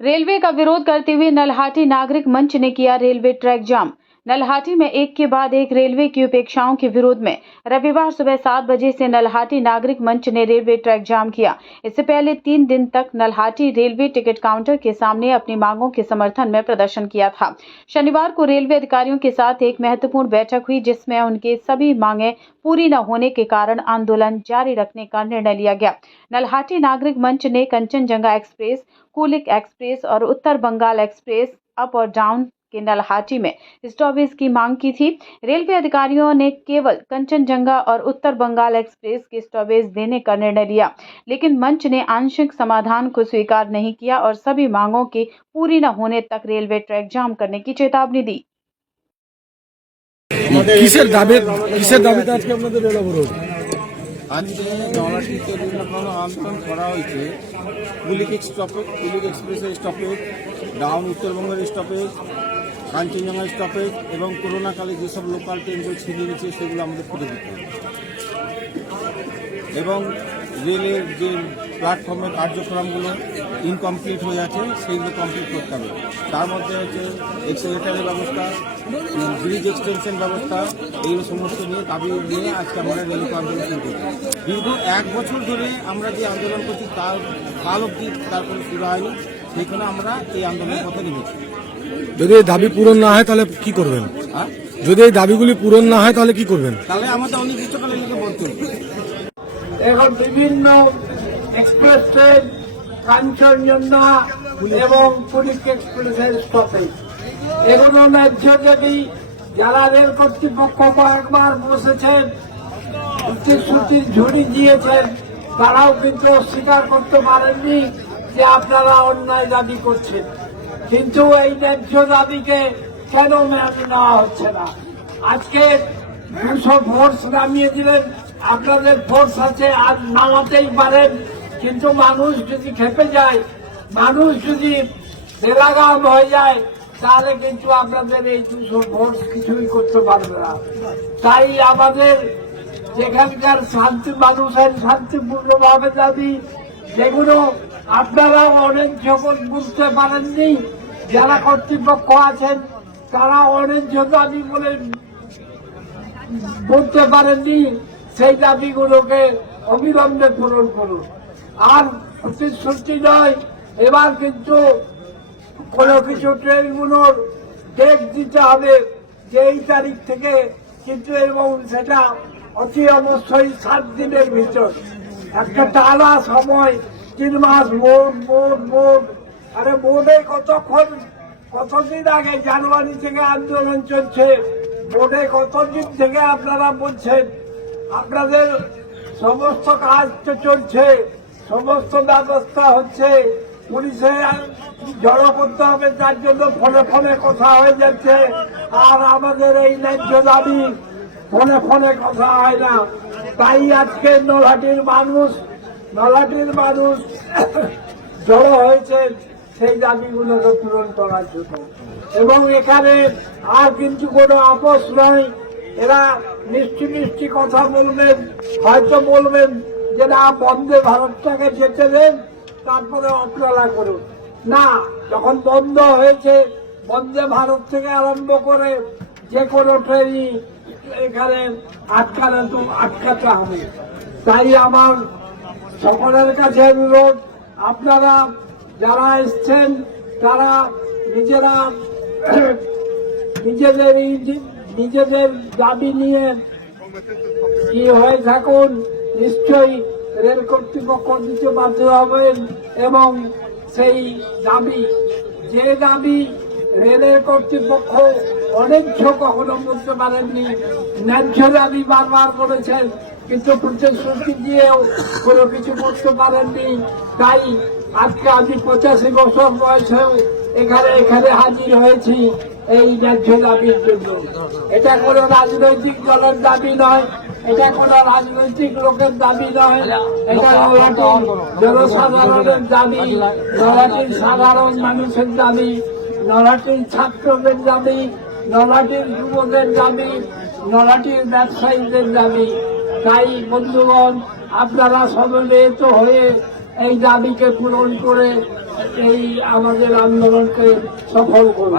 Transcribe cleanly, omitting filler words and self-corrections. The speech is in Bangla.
रेलवे का विरोध करते हुए नल्हाटी नागरिक मंच ने किया रेलवे ट्रैक जाम। नल्हाटी में एक के बाद एक रेलवे की उपेक्षाओं के विरोध में रविवार सुबह 7 बजे से नल्हाटी नागरिक मंच ने रेलवे ट्रैक जाम किया। इससे पहले 3 दिन तक नल्हाटी रेलवे टिकट काउंटर के सामने अपनी मांगों के समर्थन में प्रदर्शन किया था। शनिवार को रेलवे अधिकारियों के साथ एक महत्वपूर्ण बैठक हुई, जिसमें उनके सभी मांगें पूरी न होने के कारण आंदोलन जारी रखने का निर्णय लिया गया। नल्हाटी नागरिक मंच ने कंचनजंगा एक्सप्रेस, कुलिक एक्सप्रेस और उत्तर बंगाल एक्सप्रेस अप और डाउन के नल्हाटी में स्टॉपेज की मांग की थी। रेलवे अधिकारियों ने केवल कंचनजंगा और उत्तर बंगाल एक्सप्रेस के स्टॉपेज देने का निर्णय लिया, लेकिन मंच ने आंशिक समाधान को स्वीकार नहीं किया और सभी मांगों के पूरी न होने तक रेलवे ट्रैक जाम करने की चेतावनी दी। কিসের দাবিতে আজকে আপনাদের রেল অবরোধ? আজকে নলাটিতে বিভিন্ন ধরনের আন্দোলন করা হয়েছে। কুলিক এক্সপ্রেসের স্টপেজ, ডাউন উত্তরবঙ্গের স্টপেজ, কাঞ্চনজঙ্ঘা স্টপেজ এবং করোনাকালে যেসব লোকাল ট্রেনগুলো ছিনিয়ে নিচ্ছে সেগুলো আমাদের ফিরে দিতে হবে এবং রেলের যে প্ল্যাটফর্মের কার্যক্রমগুলো ইনকমপ্লিট হয়ে আছে সেইগুলো কমপ্লিট করতে হবে। তার মধ্যে হচ্ছে এক্সিলেটরের ব্যবস্থা, ব্রিজ এক্সটেনশন ব্যবস্থা, এইগুলো সমস্ত নিয়ে দাবি নিয়ে আজকে আমরা রেলকে আন্দোলন শুরু করছি। দীর্ঘ 1 বছর ধরে আমরা যে আন্দোলন করছি তার কাল অবধি তারপরে শুরু হয়নি, সেখানে আমরা এই আন্দোলনের কথা নেমেছি। যদি এই দাবি পূরণ না হয় তাহলে কি করবেন? যদি এই দাবিগুলি পূরণ না হয় তাহলে কি করবেন? তাহলে আমাদের অনির্দিষ্টকালে লিখে বলতে হবে। এখন বিভিন্ন এক্সপ্রেস ট্রেন, কাঞ্চনজঙ্ঘা এবং কুলিক এক্সপ্রেসের স্টপেজ, এগুলো ন্যায্য যদি যারা রেল কর্তৃপক্ষ কয়েকবার বসেছেন, প্রতিশ্রুতির ঝুড়ি দিয়েছেন, তারাও কিন্তু অস্বীকার করতে পারেননি যে আপনারা অন্যায় দাবি করছেন। কিন্তু এই ন্যায্য দাবিকে কেন মেনে নেওয়া হচ্ছে না? আজকে 200 ফোর্স নামিয়ে দিলেন, আপনাদের ফোর্স আছে আর নামাতেই পারেন, কিন্তু মানুষ যদি খেপে যায়, মানুষ যদি বেলাগাম হয়ে যায়, তাহলে কিন্তু আপনাদের এই 200 ফোর্স কিছুই করতে পারবে না। তাই আমাদের যেখানকার শান্তি, মানুষের শান্তিপূর্ণভাবে দাবি, যেগুলো আপনারাও অনেক যখন বুঝতে পারেননি, যারা কর্তৃপক্ষ আছেন তারা অন্যায্য দাবি বলে বলতে পারেননি, সেই দাবিগুলোকে অবিলম্বে পূরণ করুন। আর প্রতিশ্রুতি নয়, এবার কিন্তু কোনো কিছু ট্রেনগুলোর ডেট দিতে হবে যে এই তারিখ থেকে, কিন্তু এবং সেটা অতি অবশ্যই 7 দিনের ভিতর, একটা টানা সময় 3 মাস বোর্ড। আরে বোর্ডে কতদিন আগে জানুয়ারি থেকে আন্দোলন চলছে, বোর্ডে কতদিন থেকে আপনারা বলছেন আপনাদের সমস্ত কাজ তো চলছে, সমস্ত ব্যবস্থা হচ্ছে, পুলিশে জড়ো করতে হবে, তার জন্য ফোনে কথা হয়ে যাচ্ছে, আর আমাদের এই ন্যায্য দাবি ফোনে কথা হয় না। তাই আজকে নলহাটির মানুষ জড়ো হয়েছে সেই দাবিগুলোকে পূরণ করার জন্য। এবং এখানে আর কিন্তু কোনো আপোষ নয়। এরা মিষ্টি কথা বলবেন, হয়তো বলবেন যে না বন্দে ভারতটাকে যেতে দেন, তারপরে অপরালা করুন। না, যখন বন্ধ হয়েছে, বন্দে ভারত থেকে আরম্ভ করে যে কোনো ট্রেনই এখানে আটকাতে হবে। তাই আমার সকলের কাছে অনুরোধ, আপনারা যারা এসছেন তারা নিজেদের দাবি নিয়ে কি হয়ে থাকুন, নিশ্চয়ই রেল কর্তৃপক্ষ দিতে বাধ্য হবেন। এবং সেই দাবি, যে দাবি রেলের কর্তৃপক্ষ অন্যায্য কখনো বলতে পারেননি, ন্যায্য দাবি বারবার করেছেন, কিন্তু প্রতিশ্রুতি দিয়েও কোনো কিছু করতে পারেননি। তাই আজকে আমি 85 বছর বয়সেও এখানে হাজির হয়েছি এই ন্যায্য দাবির জন্য। এটা কোনো রাজনৈতিক দলের দাবি নয়, এটা কোনো রাজনৈতিক লোকের দাবি নয়, এটা নলহাটির জনসাধারণের দাবি, নলহাটির সাধারণ মানুষের দাবি, নলহাটির ছাত্রদের দাবি, নলহাটির যুবদের দাবি, নলহাটির ব্যবসায়ীদের দাবি। তাই বন্ধুগণ, আপনারা সমবেত হয়ে এই দাবিকে পূরণ করে এই আমাদের আন্দোলনকে সফল করুন।